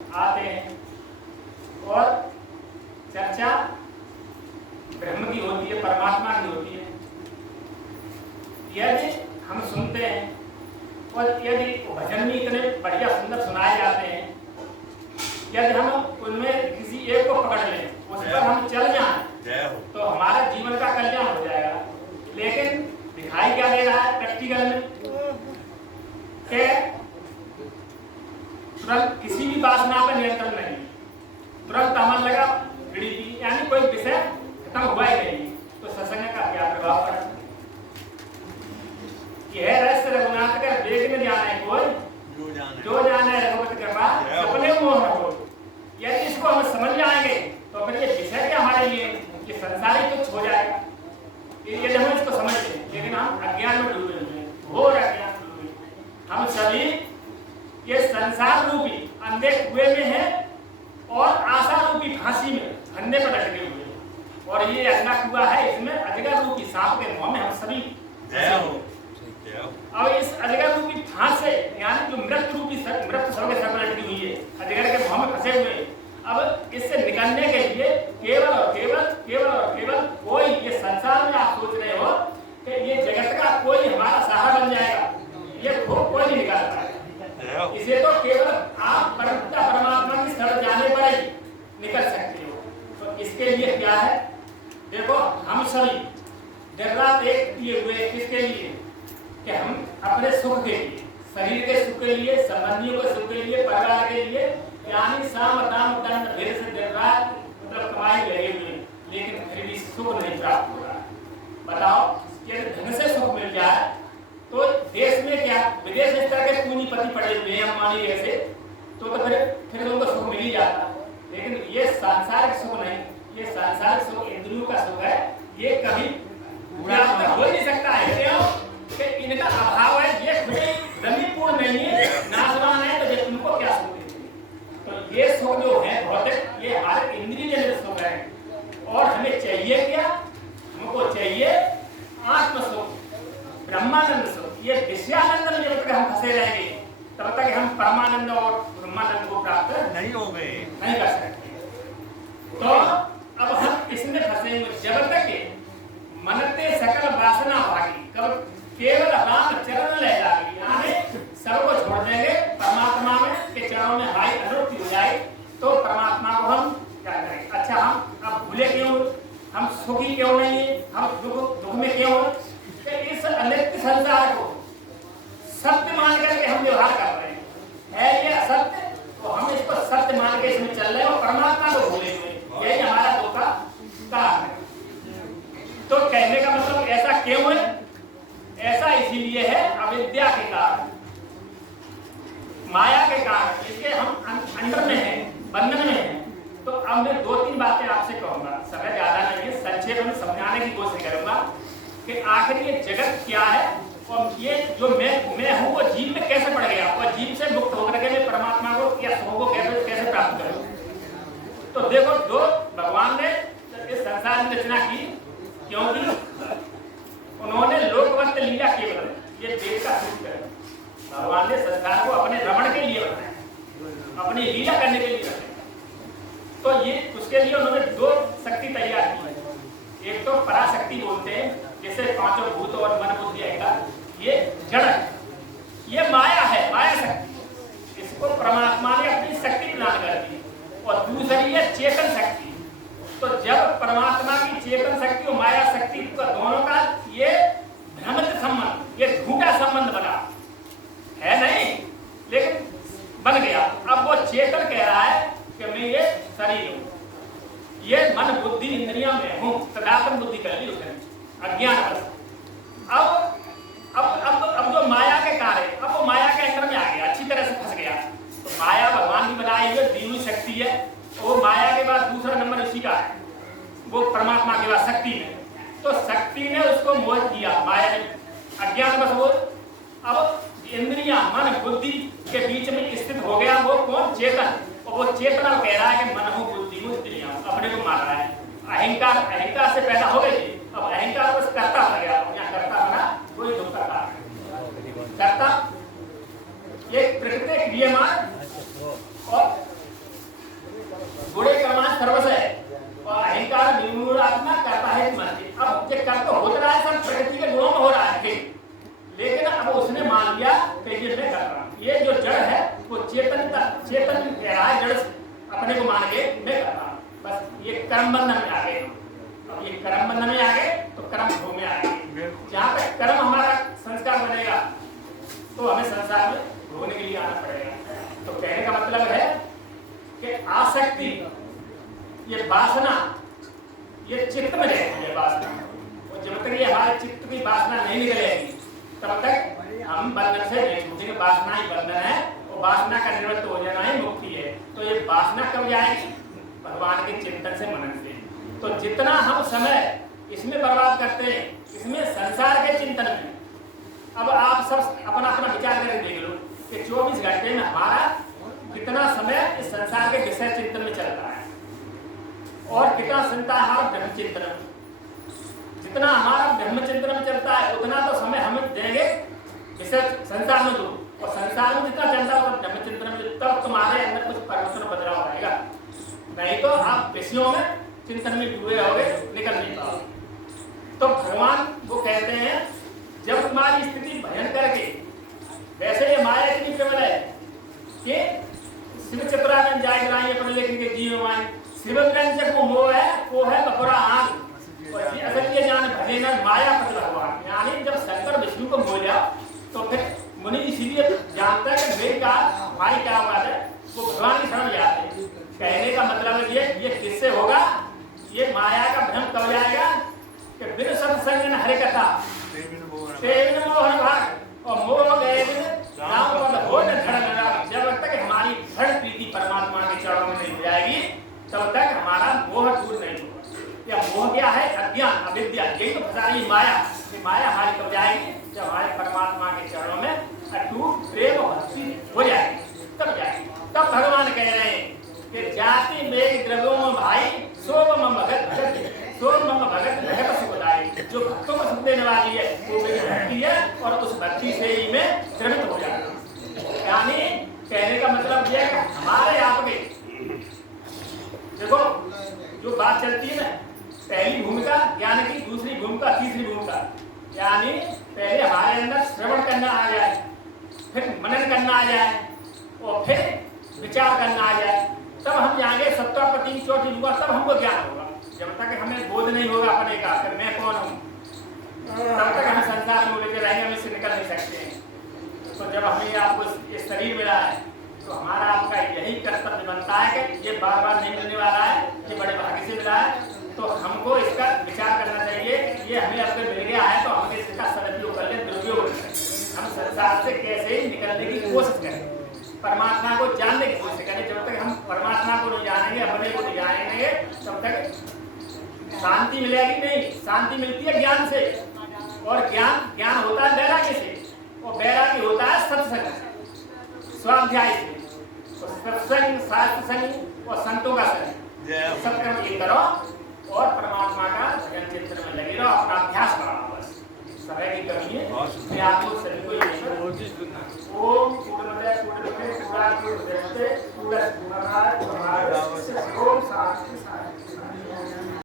आते हैं और चर्चा ब्रह्म की होती है, परमात्मा की होती है। यदि हम सुनते हैं और यदि भजन भी इतने बढ़िया सुंदर सुनाए जाते हैं, यदि हम उनमें किसी एक को पकड़ लें, उस पर हम चल जाएं, तो हमारा जीवन का कल्याण हो जाएगा। लेकिन दिखाई क्या दे रहा है प्रैक्टिकल में कि तुरंत किसी भी वासना पर नियंत्रण नहीं, तुरंत अमल लगा गणित, यानी कोई विषय खत्म हुआ ही नहीं, तो सत्संग का क्या प्रभाव पड़ा? यह रहस्य रघुनाथ का वेग में जाना है कोई जो जाना है रघुपति कृपा सपने मोह न हो। यदि इसको हम समझ जाएंगे तो फिर ये विषय क्या हमारे लिए कि संसार ही तुच्छ हो जाएगा, यदि हम इसको समझ लें। लेकिन हम अज्ञान में डूबे हुए हैं, घोर अज्ञान में डूबे। हम सभी ये संसार रूपी अंधे कुएं में है और आशा रूपी फांसी में फंदे पर लटके हुए हैं, और ये अंधा कुआं है, इसमें अजगर रूपी सांप के मुंह में हम सभी और इस अजगर रूपी फांस से, यानी जो मृत्यु रूपी मृत्यु सब के सब लटकी हुई है, अजगर के मुंह में फंसे हुए। अब इससे निकलने के लिए केवल और केवल केवल और केवल कोई, ये संसार में आप सोच रहे हो कि ये जगत का कोई हमारा सहारा बन जाएगा, ये कोई नहीं निकाल पाएगा। इसे तो केवल आप परमात्मा की शरण जाने पर ही निकल सकते हो। तो इसके लिए क्या है, देखो हम सभी दिन रात एक किए हुए, किसके लिए कि हम अपने सुख के लिए, शरीर के सुख के लिए, संबंधियों के सुख के लिए, परिवार के लिए, यानी साम दाम दंड भेद से दिन रात मतलब कमाई लगे हुए, लेकिन फिर भी सुख नहीं प्राप्त हो रहा। बताओ, यदि धन से सुख मिल जाए तो देश में क्या, विदेश इस तरह के पूंजीपति पड़े हुए हैं अंबानी जैसे, तो फिर उनको सुख मिल ही जाता। लेकिन ये सांसारिक सुख नहीं, ये सांसारिक सुख इंद्रियों का सुख है, ये कभी प्राप्त हो नहीं सकता है। क्यों कि इनका अभाव है, ये खुद जमीन पूर्ण नहीं है, नाशवान है, तो ये तुमको क्या सुख देंगे? तो ये सुख जो है भौतिक, ये हर इंद्रिय जनित सुख है। और हमें चाहिए क्या? हमको चाहिए आत्म सुख, ब्रह्मानंद सुख। ये विषयानंद में जब तक हम फंसे रहेंगे तब तक हम परमानंद और ब्रह्मानंद को प्राप्त नहीं हो गए, नहीं कर सकते। तो अब हम इसमें फंसेंगे जब तक मनते सकल वासना भागी, कब केवल राम चरण ले जाएगी, यानी सबको छोड़ देंगे परमात्मा में के चरणों में हमारी अनुरक्ति हो जाए, तो परमात्मा को हम क्या करेंगे? अच्छा, हम अब भूले क्यों, हम सुखी क्यों नहीं है, हम दुख में क्यों? इस अनित्य संसार को सत्य मान करके हम व्यवहार कर रहे हैं, है ये असत्य, तो हम इसको सत्य मान के इसमें चल रहे हैं और परमात्मा को भूले हुए। यही हमारा दुख का कारण है। तो कहने का मतलब ऐसा क्यों है? ऐसा इसीलिए है अविद्या के कारण, माया के कारण, इसके हम अंडर में हैं, बंधन में हैं। तो अब मैं दो तीन बातें आपसे कहूंगा, समय ज्यादा नहीं है, संक्षेप में समझाने की कोशिश करूंगा कि आखिर ये जगत क्या है और ये जो मैं हूँ वो जीव में कैसे पड़ गया, और जीव से मुक्त होकर के मैं परमात्मा को या सुख को कैसे प्राप्त करूँ। तो देखो, जो भगवान ने इस संसार में रचना की, क्योंकि उन्होंने लोकवंत लीला केवल, ये देव का सूत्र है, भगवान ने संसार को अपने रमण के लिए बनाया, अपनी लीला करने के लिए बनाया। तो ये उसके लिए उन्होंने दो शक्ति तैयार की। एक तो पराशक्ति बोलते हैं, जैसे पांचों भूत और मन बुद्धि अहंकार, ये जड़ है, ये माया है, माया शक्ति, इसको परमात्मा ने अपनी शक्ति प्रदान कर दी। और दूसरी है चेतन शक्ति। तो जब परमात्मा की चेतन शक्ति और माया शक्ति का दोनों का ये भ्रमित संबंध, ये झूठा संबंध बना है नहीं, लेकिन बन गया। अब वो चेतन कह रहा है कि मैं ये शरीर हूँ, ये मन बुद्धि इंद्रियां में हूँ, सदात्म बुद्धि कर ली उसने अज्ञान बस। अब जो माया के कार्य, अब वो माया के अंदर में आ गया, अच्छी तरह से फंस गया। तो माया भगवान की बनाई हुई दी हुई शक्ति है, वो माया के बाद दूसरा नंबर उसी का है, वो परमात्मा के बाद शक्ति है। तो शक्ति ने उसको मोह किया, माया ने अज्ञान बस। वो अब इंद्रियां मन बुद्धि के बीच में स्थित हो गया, वो कौन? चेतन। और वो चेतना कह रहा है कि मन हो बुद्धि हो इंद्रियां, अपने को मार रहा है। अहंकार से पैदा हो गई, अब अहंकार बस कर्ता बन गया, यहाँ कर्ता बना, कोई दुख का कारण कर्ता, ये प्रकृति क्रियमान और अपने को मान के मैं कर रहा हूँ, बस ये कर्म बंधन में आ गए। अब ये कर्म बंधन में आ गए तो कर्म भोग में आ गए। जहाँ पे कर्म हमारा संस्कार बनेगा तो हमें संसार में भोगने के लिए आना पड़ेगा। तो कहने का मतलब है कि आसक्ति, ये वासना, ये चित्त में रहती है वासना, और जब तक ये हमारे चित्त की वासना नहीं निकलेगी तब तक हम बंधन से नहीं छूटेंगे। वासना ही बंधन है और वासना का निवृत्त हो जाना ही मुक्ति है। तो ये वासना कब जाएगी? भगवान के चिंतन से, मनन से। तो जितना हम समय इसमें बर्बाद करते हैं, इसमें संसार के चिंतन में, अब आप सब अपना अपना विचार करके देख लो कि 24 घंटे में हमारा कितना समय इस संसार के विषय चिंतन में चलता है और कितना चलता है हमारा ब्रह्म चिंतन में। जितना हमारा ब्रह्म चिंतन में चलता है उतना तो समय हम देंगे विषय संसार में दो, और संसार में जितना चलता है उतना ब्रह्म चिंतन में, तब तुम्हारे अंदर कुछ परिवर्तन बदलाव आएगा। नहीं तो आप विषयों में चिंतन में डूबे रहोगे, निकल नहीं पाओगे। तो भगवान वो कहते हैं जब तुम्हारी स्थिति भयंकर के, वैसे ये माया इतनी प्रबल है कि शिव चित्रानंद जाय ग्राही अपने लेखन के जीववान शिव व्यंजक को मोह है, वो है बपुरा आग और ये असत्य जान भले न माया पति भगवान। यानी जब शंकर विष्णु को मोह लिया तो फिर मुनि इसीलिए जानता है कि मेरे का हमारी क्या बात है, वो भगवान की शरण जाते हैं। कहने का मतलब ये किससे होगा? ये माया का भ्रम कब जाएगा कि बिन सत्संग न हरि कथा तेन मोहन भाग और मोह गए दिन राम पद हो न धड़ लगा। जब तक हमारी दृढ़ प्रीति परमात्मा के चरणों में नहीं हो जाएगी तब तक हमारा मोह दूर नहीं होगा। या मोह क्या है? अज्ञान, अविद्या, यही तो फसाई माया। ये माया हमारी कब जाएगी? जब हमारे परमात्मा के चरणों में अटूट प्रेम भक्ति हो जाएगी, तब जाएगी। तब भगवान कह रहे हैं कि जाति मेघ द्रव्यों में भाई सोम मम भगत भगत, सोम मम भगत भगत सुखदाई। जो भक्तों को सुख देने वाली है वो मेरी भक्ति है और उस भक्ति से ही मैं द्रवित हो जाता। यानी कहने का मतलब यह है हमारे आपके देखो जो बात चलती है ना, पहली भूमिका ज्ञान की, दूसरी भूमिका, तीसरी भूमिका। यानी पहले हमारे अंदर श्रवण करना आ जाए, फिर मनन करना आ जाए और फिर विचार करना आ जाए, तब हम जाएंगे सत्ता प्रति चौथी होगा, तब हमको ज्ञान होगा। जब तक हमें बोध नहीं होगा अपने का कि मैं कौन हूँ, तब तक हम संसार में लेकर रहेंगे, हम इससे निकल नहीं सकते हैं। तो जब हमें आपको ये शरीर मिला है तो हमारा आपका यही कर्तव्य बनता है कि ये बार बार नहीं मिलने वाला है, ये बड़े भाग्य से मिला है, तो हमको इसका विचार करना चाहिए। ये हमें अब मिल गया है तो हमें इसका सदुपयोग कर ले, दुरुपयोग नहीं करें। हम संसार से कैसे निकलने की कोशिश करें, परमात्मा को जानने की कोशिश करें। जब तक हम परमात्मा को नहीं जानेंगे, अपने को नहीं जानेंगे, तब तक शांति मिलेगी नहीं। शांति मिलती है ज्ञान से, और ज्ञान होता है वैराग्य से, और वैराग्य होता है सत्संग स्वाध्याय से। तो सत्संग, शास्त्र संग और संतों का संग, सत्कर्म ये करो और परमात्मा का भजन चिंतन में लगे रहो, अपना अभ्यास बढ़ाओ। बस समय की कमी है, मैं आप लोग सभी को ये ओम पूर्णमय पूर्णमिदं पूर्णात् पूर्णमुदच्यते पूर्णस्य पूर्णमादाय पूर्णमेवावशिष्यते। ओम शांति।